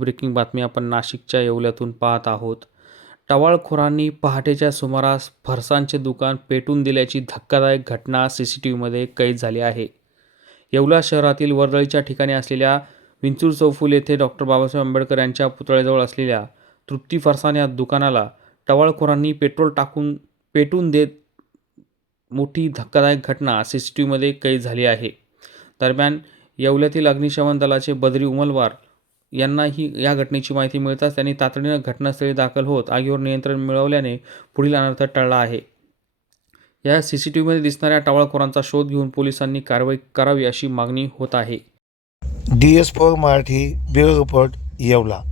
Breaking बातमी आपण नाशिकच्या येवल्यातून पाहत आहोत. टवाळखोरांनी पहाटेच्या सुमारास फरसाणचे दुकान पेटून दिल्याची धक्कादायक घटना CCTVमध्ये कैद झाली आहे. येवला शहरातील वर्दळीच्या ठिकाणी असलेल्या विंचूर चौफुल येथे डॉक्टर बाबासाहेब आंबेडकर यांच्या पुतळ्याजवळ असलेल्या तृप्ती फरसाण या दुकानाला टवाळखोरांनी पेट्रोल टाकून पेटून देत मोठी धक्कादायक घटना CCTVमध्ये कैद झाली आहे. दरम्यान येवल्यातील अग्निशमन दलाचे बद्री उमलवार यांनाही या घटनेची माहिती मिळताच त्यांनी तातडीनं घटनास्थळी दाखल होत आगीवर नियंत्रण मिळवल्याने पुढील अनर्थ टळला आहे. या CCTVमध्ये दिसणाऱ्या टवाळखोरांचा शोध घेऊन पोलिसांनी कारवाई करावी अशी मागणी होत आहे. DS4 Marathi bureau report Yeola.